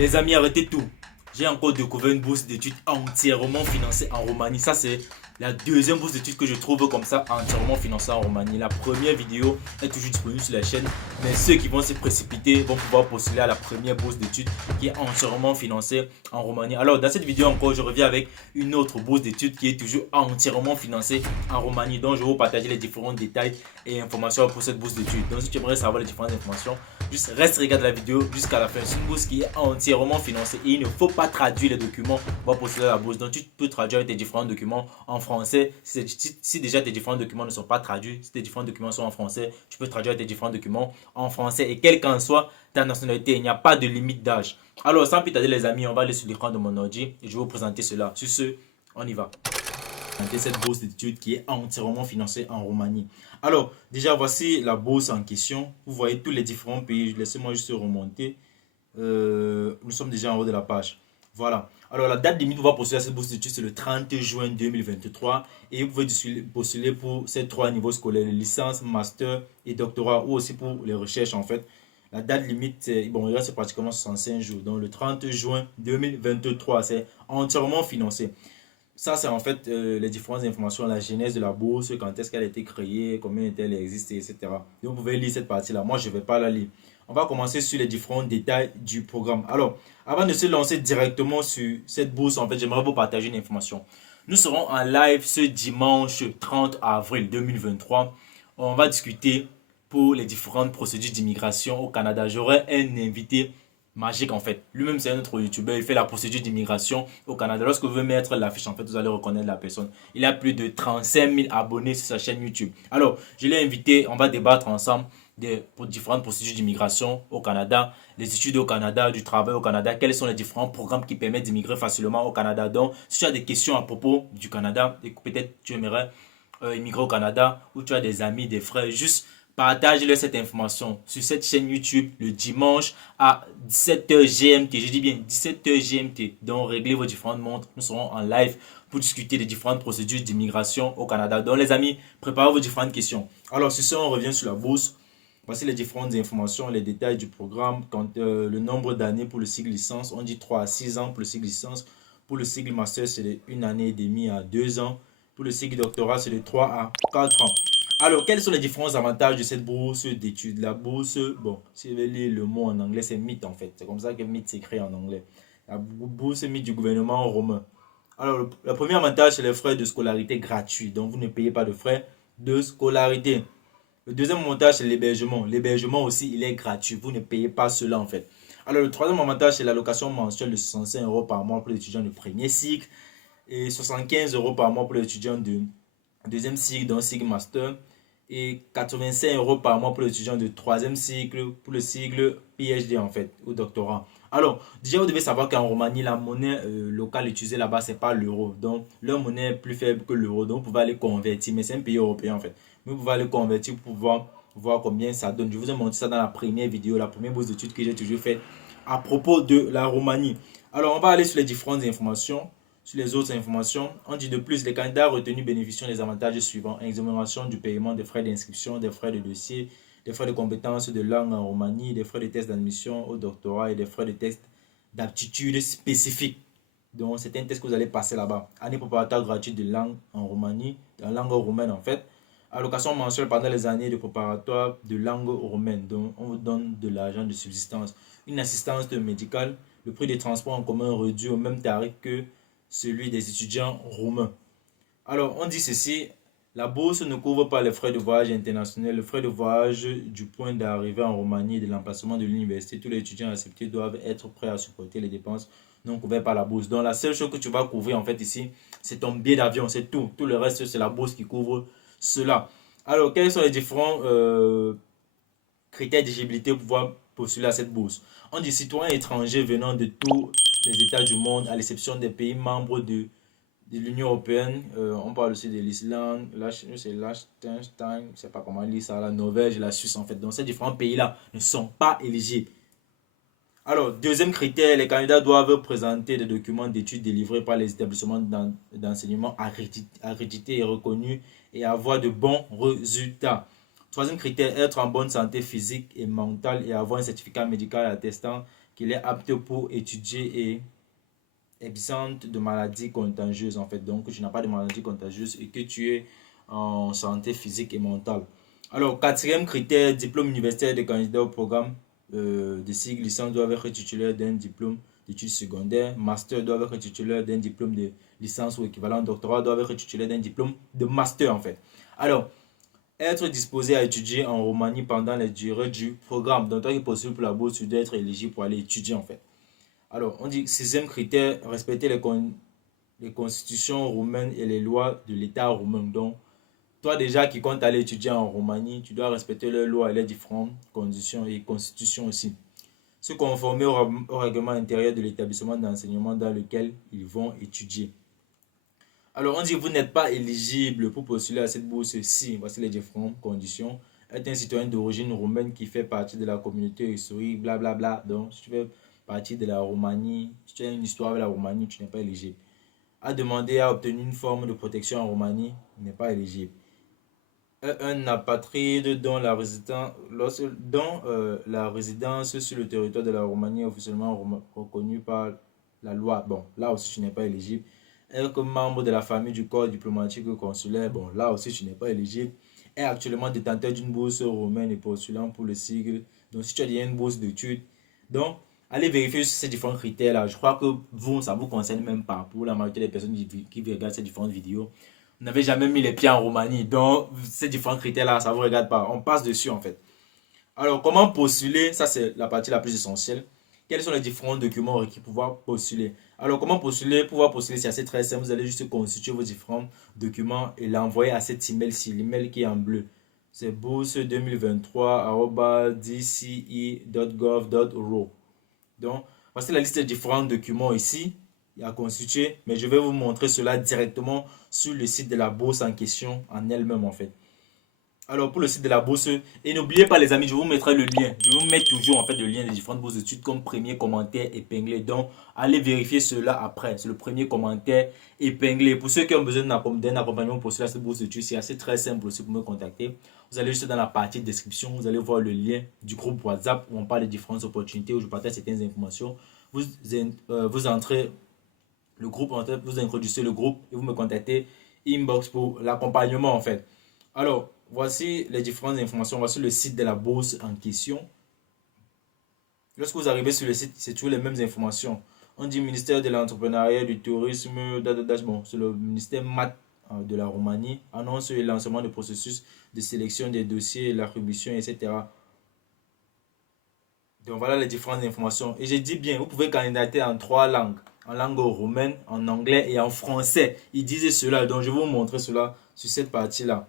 Les amis, arrêtez tout. J'ai encore découvert une bourse d'études entièrement financée en Roumanie. Ça, c'est la deuxième bourse d'études que je trouve comme ça, entièrement financée en Roumanie. La première vidéo est toujours disponible sur la chaîne, mais ceux qui vont se précipiter vont pouvoir postuler à la première bourse d'études qui est entièrement financée en Roumanie. Alors, dans cette vidéo encore, je reviens avec une autre bourse d'études qui est toujours entièrement financée en Roumanie. Donc, je vais vous partager les différents détails et informations pour cette bourse d'études. Donc, si tu aimerais savoir les différentes informations, juste reste, regarde la vidéo jusqu'à la fin. C'est une bourse qui est entièrement financée et il ne faut pas traduire les documents pour postuler à la bourse. Donc, tu peux traduire tes différents documents en français. Si déjà tes différents documents ne sont pas traduits, si tes différents documents sont en français, tu peux traduire tes différents documents en français. Et quelle qu'en soit ta nationalité, il n'y a pas de limite d'âge. Alors, sans plus tarder, les amis, on va aller sur l'écran de mon ordi et je vais vous présenter cela. Sur ce, on y va. Cette bourse d'études qui est entièrement financée en Roumanie. Alors, déjà, voici la bourse en question. Vous voyez tous les différents pays. Laissez-moi juste remonter. Nous sommes déjà en haut de la page. Voilà. Alors, la date limite pour pouvoir postuler à cette bourse d'études, c'est le 30 juin 2023. Et vous pouvez postuler pour ces trois niveaux scolaires, licence, master et doctorat, ou aussi pour les recherches, en fait. La date limite, bon, il reste pratiquement 65 jours. Donc, le 30 juin 2023, c'est entièrement financé. Ça, c'est en fait les différentes informations, la genèse de la bourse, quand est-ce qu'elle a été créée, combien elle existe, etc. Donc, vous pouvez lire cette partie-là. Moi, je ne vais pas la lire. On va commencer sur les différents détails du programme. Alors, avant de se lancer directement sur cette bourse, en fait, j'aimerais vous partager une information. Nous serons en live ce dimanche 30 avril 2023. On va discuter pour les différentes procédures d'immigration au Canada. J'aurai un invité magique en fait. Lui-même c'est un autre youtubeur, il fait la procédure d'immigration au Canada. Lorsque vous mettre l'affiche en fait, vous allez reconnaître la personne. Il a plus de 35 000 abonnés sur sa chaîne YouTube. Alors, je l'ai invité, on va débattre ensemble pour différentes procédures d'immigration au Canada, les études au Canada, du travail au Canada, quels sont les différents programmes qui permettent d'immigrer facilement au Canada. Donc, si tu as des questions à propos du Canada et que peut-être tu aimerais immigrer au Canada ou tu as des amis, des frères, juste partage-leur cette information sur cette chaîne YouTube le dimanche à 17h GMT. Je dis bien 17h GMT. Donc, réglez vos différentes montres. Nous serons en live pour discuter des différentes procédures d'immigration au Canada. Donc, les amis, préparez vos différentes questions. Alors, sur ce, on revient sur la bourse. Voici les différentes informations, les détails du programme. Le nombre d'années pour le cycle licence, on dit 3 à 6 ans pour le cycle licence. Pour le cycle master, c'est de 1 année et demie à 2 ans. Pour le cycle doctorat, c'est de 3 à 4 ans. Alors, quels sont les différents avantages de cette bourse d'études? La bourse, bon, si je vais lire le mot en anglais, c'est MIT en fait. C'est comme ça que MIT s'écrit en anglais. La bourse MIT du gouvernement romain. Alors, le premier avantage, c'est les frais de scolarité gratuits. Donc, vous ne payez pas de frais de scolarité. Le deuxième avantage, c'est l'hébergement. L'hébergement aussi, il est gratuit. Vous ne payez pas cela en fait. Alors, le troisième avantage, c'est l'allocation mensuelle de 65 euros par mois pour l'étudiant de premier cycle et 75 euros par mois pour l'étudiant de deuxième cycle, donc cycle master, et 85 euros par mois pour l'étudiant de troisième cycle, pour le cycle PhD en fait, ou doctorat. Alors, déjà, vous devez savoir qu'en Roumanie, la monnaie locale utilisée là-bas, c'est pas l'euro. Donc, leur monnaie est plus faible que l'euro. Donc, vous pouvez aller convertir, mais c'est un pays européen en fait. Mais vous pouvez aller convertir pour pouvoir voir combien ça donne. Je vous ai montré ça dans la première vidéo, la première bourse d'études que j'ai toujours faite à propos de la Roumanie. Alors, on va aller sur les différentes informations. Sur les autres informations, on dit de plus, les candidats retenus bénéficient des avantages suivants: exonération du paiement des frais d'inscription, des frais de dossier, des frais de compétences de langue en Roumanie, des frais de test d'admission au doctorat et des frais de test d'aptitude spécifiques. Donc, c'est un test que vous allez passer là-bas. Année préparatoire gratuite de langue en Roumanie, de la langue roumaine en fait. Allocation mensuelle pendant les années de préparatoire de langue roumaine. Donc, on vous donne de l'argent de subsistance. Une assistance médicale, le prix des transports en commun réduit au même tarif que celui des étudiants roumains. Alors, on dit ceci: la bourse ne couvre pas les frais de voyage international, le frais de voyage du point d'arrivée en Roumanie et de l'emplacement de l'université. Tous les étudiants acceptés doivent être prêts à supporter les dépenses non couvertes par la bourse. Donc, la seule chose que tu vas couvrir en fait ici, c'est ton billet d'avion, c'est tout. Tout le reste, c'est la bourse qui couvre cela. Alors, quels sont les différents critères d'éligibilité pour pouvoir postuler à cette bourse? On dit citoyens étrangers venant de tous les États du monde, à l'exception des pays membres de l'Union européenne. On parle aussi de l'Islande, c'est Liechtenstein, je ne sais pas comment on dit ça, la Norvège et la Suisse en fait. Donc ces différents pays-là ne sont pas éligibles. Alors, deuxième critère, les candidats doivent présenter des documents d'études délivrés par les établissements d'enseignement accrédités et reconnus et avoir de bons résultats. Troisième critère, être en bonne santé physique et mentale et avoir un certificat médical attestant qu'il est apte pour étudier et exempt de maladies contagieuses en fait. Donc, tu n'as pas de maladies contagieuses et que tu es en santé physique et mentale. Alors, quatrième critère, diplôme universitaire des candidats au programme de cycle licence doivent être titulaires d'un diplôme d'études secondaires. Master doivent être titulaires d'un diplôme de licence ou équivalent. Doctorat doivent être titulaires d'un diplôme de master en fait. Alors, être disposé à étudier en Roumanie pendant les durées du programme. Donc, toi qui postules pour la bourse, tu dois être éligible pour aller étudier en fait. Alors, on dit sixième critère, respecter les constitutions roumaines et les lois de l'État roumain. Donc, toi déjà qui compte aller étudier en Roumanie, tu dois respecter leurs lois et les différentes conditions et constitutions aussi. Se conformer au règlement intérieur de l'établissement d'enseignement dans lequel ils vont étudier. Alors, on dit que vous n'êtes pas éligible pour postuler à cette bourse si, voici les différentes conditions, est un citoyen d'origine roumaine qui fait partie de la communauté historique, blablabla. Donc, si tu fais partie de la Roumanie, si tu as une histoire avec la Roumanie, tu n'es pas éligible. A demandé à obtenir une forme de protection en Roumanie, n'est pas éligible. Un apatride dont la résidence sur le territoire de la Roumanie est officiellement reconnue par la loi. Bon, là aussi tu n'es pas éligible. Être membre de la famille du corps diplomatique ou consulaire, bon, là aussi tu n'es pas éligible. Est actuellement détenteur d'une bourse roumaine et postulant pour le sigle. Donc si tu as déjà une bourse d'études, donc allez vérifier ces différents critères-là. Je crois que vous, ça ne vous concerne même pas pour la majorité des personnes qui regardent ces différentes vidéos. Vous n'avez jamais mis les pieds en Roumanie. Donc, ces différents critères-là, ça ne vous regarde pas. On passe dessus, en fait. Alors, comment postuler? Ça, c'est la partie la plus essentielle. Quels sont les différents documents requis pour pouvoir postuler? Alors, comment postuler? Pour pouvoir postuler, c'est assez très simple. Vous allez juste constituer vos différents documents et l'envoyer à cet email-ci, l'email qui est en bleu. C'est bourse2023@dci.gov.ro. Donc, voici la liste des différents documents ici à constituer, mais je vais vous montrer cela directement sur le site de la bourse en question en elle-même en fait. Alors pour le site de la bourse, et n'oubliez pas les amis, je vous mettrai le lien. Je vous mets toujours en fait le lien des différentes bourses d'études comme premier commentaire épinglé. Donc allez vérifier cela après. C'est le premier commentaire épinglé. Pour ceux qui ont besoin d'un accompagnement pour cela, cette bourse d'études, c'est assez très simple aussi pour me contacter. Vous allez juste dans la partie description, vous allez voir le lien du groupe WhatsApp où on parle des différentes opportunités, où je partage certaines informations. Vous entrez le groupe, en fait, vous introduisez le groupe et vous me contactez inbox pour l'accompagnement en fait. Alors, voici les différentes informations. Voici le site de la bourse en question. Lorsque vous arrivez sur le site, c'est toujours les mêmes informations. On dit ministère de l'entrepreneuriat, du tourisme, bon, c'est le ministère MAT de la Roumanie, annonce le lancement du processus de sélection des dossiers, l'attribution, etc. Donc voilà les différentes informations. Et j'ai dit bien, vous pouvez candidater en 3 langues. En langue roumaine, en anglais et en français. Ils disaient cela, donc je vais vous montrer cela sur cette partie-là.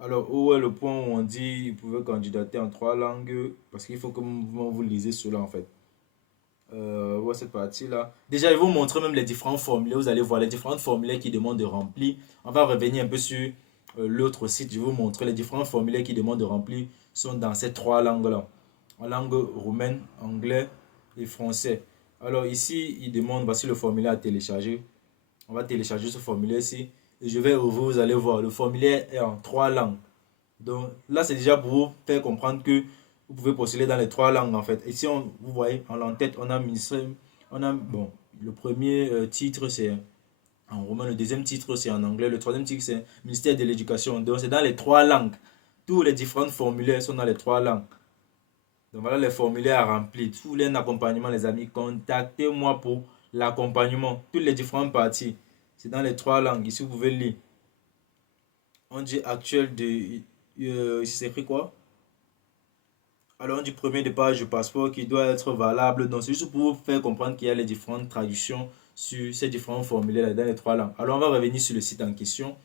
Alors, où est le point où on dit vous pouvez candidater en 3 langues? Parce qu'il faut que vous lisez cela en fait. Où est cette partie-là? Déjà, je vais vous montrer même les différents formulaires. Vous allez voir les différents formulaires qui demandent de remplir. On va revenir un peu sur l'autre site. Je vais vous montrer les différents formulaires qui demandent de remplir sont dans ces 3 langues-là. En langue roumaine, anglais et français. Alors ici, il demande, voici le formulaire à télécharger. On va télécharger ce formulaire-ci. Et je vais ouvrir, vous allez voir, le formulaire est en 3 langues. Donc là, c'est déjà pour vous faire comprendre que vous pouvez postuler dans les 3 langues en fait. Ici, vous voyez, en l'entête, on a ministère, bon, le premier titre c'est en roumain, le deuxième titre c'est en anglais, le troisième titre c'est ministère de l'éducation. Donc c'est dans les 3 langues. Tous les différents formulaires sont dans les 3 langues. Donc voilà les formulaires à remplir. Tous les accompagnements, les amis, contactez-moi pour l'accompagnement. Toutes les différentes parties. C'est dans les 3 langues. Ici, vous pouvez lire. On dit actuel de. Ici, c'est écrit quoi? Alors, on dit premier de page du passeport qui doit être valable. Donc, c'est juste pour vous faire comprendre qu'il y a les différentes traductions sur ces différents formulaires dans les 3 langues. Alors, on va revenir sur le site en question.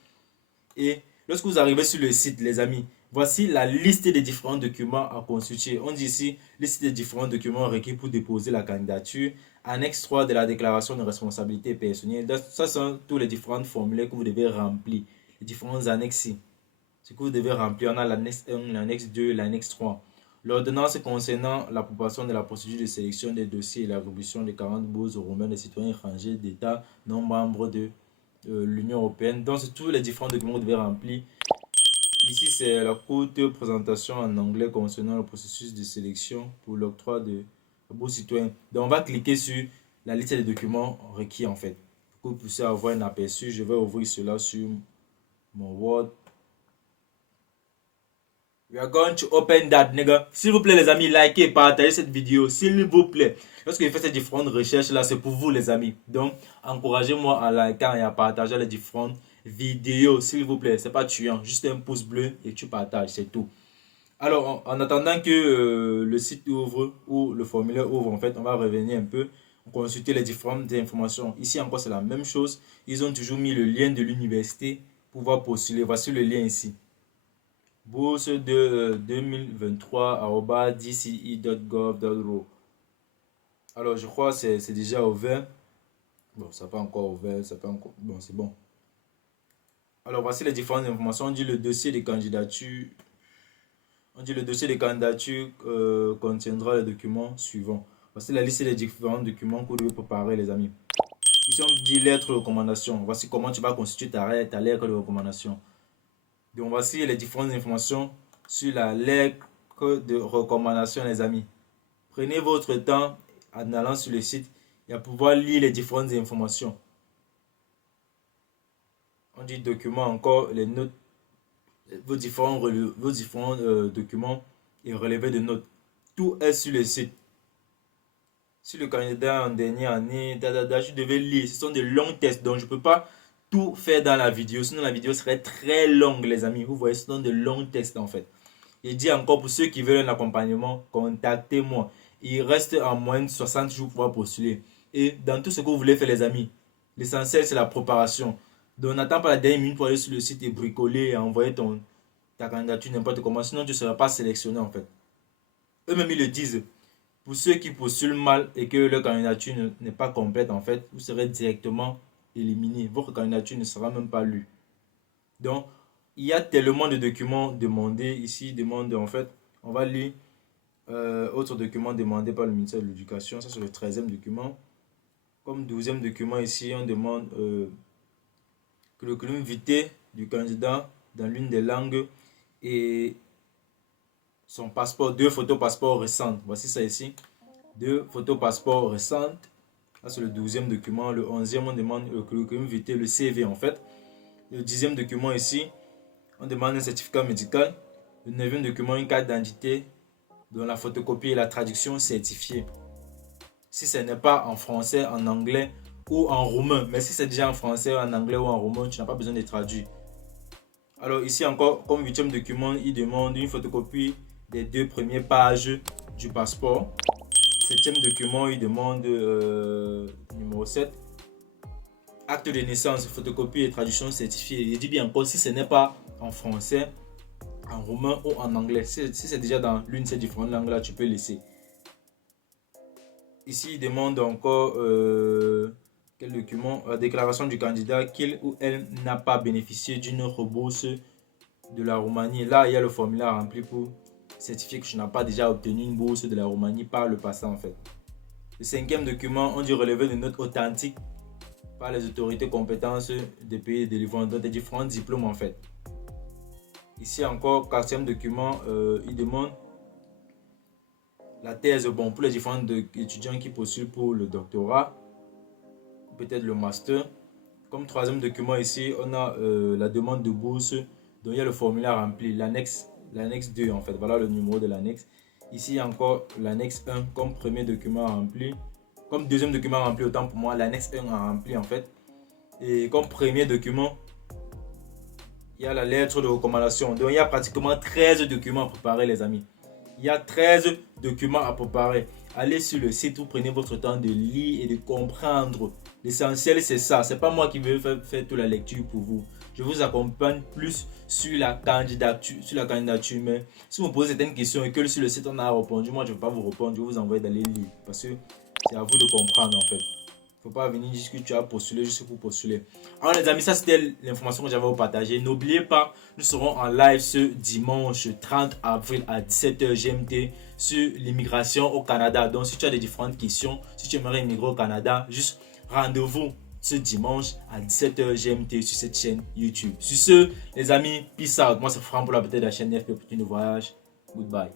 Et lorsque vous arrivez sur le site, les amis, voici la liste des différents documents à constituer. On dit ici, liste des différents documents requis pour déposer la candidature. Annexe 3 de la déclaration de responsabilité personnelle. Ça sont tous les différents formulaires que vous devez remplir. Les différents annexes ici. Ce que vous devez remplir, on a l'annexe 1, l'annexe 2, l'annexe 3. L'ordonnance concernant l'approbation de la procédure de sélection des dossiers et l'attribution des 40 bourses roumaines des citoyens étrangers d'États non membres de l'Union européenne. Donc, c'est tous les différents documents que vous devez remplir. Ici, c'est la courte présentation en anglais concernant le processus de sélection pour l'octroi de bourse citoyenne. Donc on va cliquer sur la liste des documents requis en fait. Pour que vous puissiez avoir un aperçu, je vais ouvrir cela sur mon Word. We are going to open that, nigga. S'il vous plaît, les amis, likez et partagez cette vidéo. S'il vous plaît. Lorsque je fais ces différentes recherches là, c'est pour vous, les amis. Donc, encouragez-moi à liker et à partager les différentes vidéos, s'il vous plaît. C'est pas tuant. Juste un pouce bleu et tu partages, c'est tout. Alors, en attendant que le site ouvre ou le formulaire ouvre, en fait, on va revenir un peu, consulter les différentes informations. Ici encore, c'est la même chose. Ils ont toujours mis le lien de l'université pour pouvoir postuler. Voici le lien ici. Bourse de 2023@dce.gov.ro. Alors, je crois que c'est déjà ouvert. Bon, ça n'a pas encore ouvert. Ça pas encore... Bon, c'est bon. Alors, voici les différentes informations. On dit le dossier de candidature. Contiendra les documents suivants. Voici la liste des différents documents que vous devez préparer, les amis. Ici, on dit lettre de recommandation. Voici comment tu vas constituer ta lettre de recommandation. Donc, voici les différentes informations sur la lettre de recommandation, les amis. Prenez votre temps en allant sur le site et à pouvoir lire les différentes informations. On dit document encore, les notes, vos différents documents et relevés de notes. Tout est sur le site. Si le candidat en dernière année, je devais lire. Ce sont des longs tests, donc je ne peux pas tout faire dans la vidéo. Sinon, la vidéo serait très longue, les amis. Vous voyez, ce sont de longs tests, en fait. Et dit encore, pour ceux qui veulent un accompagnement, contactez-moi. Il reste en moyenne 60 jours pour pouvoir postuler. Et dans tout ce que vous voulez faire, les amis, l'essentiel, c'est la préparation. Donc, n'attends pas la dernière minute pour aller sur le site et bricoler et envoyer ta candidature n'importe comment. Sinon, tu ne seras pas sélectionné, en fait. Eux-mêmes, ils le disent. Pour ceux qui postulent mal et que leur candidature n'est pas complète, en fait, vous serez directement éliminé. Votre candidature ne sera même pas lue. Donc, il y a tellement de documents demandés. Ici, demande, en fait, on va lire autre document demandé par le ministère de l'Éducation. Ça, c'est le 13e document. Comme 12e document, ici, on demande que le curriculum vitae du candidat dans l'une des langues et son passeport, 2 photos passeport récentes. Voici ça ici. 2 photos passeport récentes. Là, c'est le 12e document. Le 11e, on demande le curriculum vitae, le CV en fait. Le 10e document ici, on demande un certificat médical. Le 9e document, une carte d'identité dont la photocopie et la traduction certifiée. Si ce n'est pas en français, en anglais ou en roumain. Mais si c'est déjà en français, en anglais ou en roumain, tu n'as pas besoin de traduire. Alors ici encore, comme 8e document, il demande une photocopie des 2 premières pages du passeport. 7e document, il demande numéro 7. Acte de naissance, photocopie et traduction certifiée. Il dit bien encore, si ce n'est pas en français, en roumain ou en anglais. Si c'est déjà dans l'une de ces différentes langues-là, tu peux laisser. Ici, il demande encore quel document? La déclaration du candidat qu'il ou elle n'a pas bénéficié d'une bourse de la Roumanie. Là, il y a le formulaire rempli pour certifier que tu n'as pas déjà obtenu une bourse de la Roumanie par le passé en fait. Le 5e document, on dit relever de notes authentiques par les autorités compétences des pays délivrant des différents diplômes en fait. Ici encore, 4e document, il demande la thèse, bon, pour les différents étudiants qui postulent pour le doctorat, peut-être le master. Comme 3e document ici, on a la demande de bourse, dont il y a le formulaire rempli, l'annexe 2 en fait, voilà le numéro de l'annexe. Ici encore l'annexe 1 comme premier document rempli, comme 2e document rempli, autant pour moi, l'annexe 1 a rempli en fait. Et comme premier document, il y a la lettre de recommandation. Donc il y a pratiquement 13 documents à préparer les amis. Il y a 13 documents à préparer. Allez sur le site, vous prenez votre temps de lire et de comprendre. L'essentiel c'est ça. C'est pas moi qui vais faire toute la lecture pour vous. Je vous accompagne plus sur la candidature. Mais si vous me posez certaines questions et que sur le site on a répondu, moi je ne vais pas vous répondre. Je vais vous envoyer d'aller lire. Parce que c'est à vous de comprendre en fait. Il ne faut pas venir dire que tu as postulé juste pour postuler. Alors les amis, ça c'était l'information que j'avais à vous partager. N'oubliez pas, nous serons en live ce dimanche 30 avril à 17h GMT sur l'immigration au Canada. Donc si tu as des différentes questions, si tu aimerais immigrer au Canada, juste rendez-vous ce dimanche à 17h GMT sur cette chaîne YouTube. Sur ce, les amis, peace out. Moi c'est Franck pour la beauté de la chaîne FP Poutine de Voyage. Goodbye.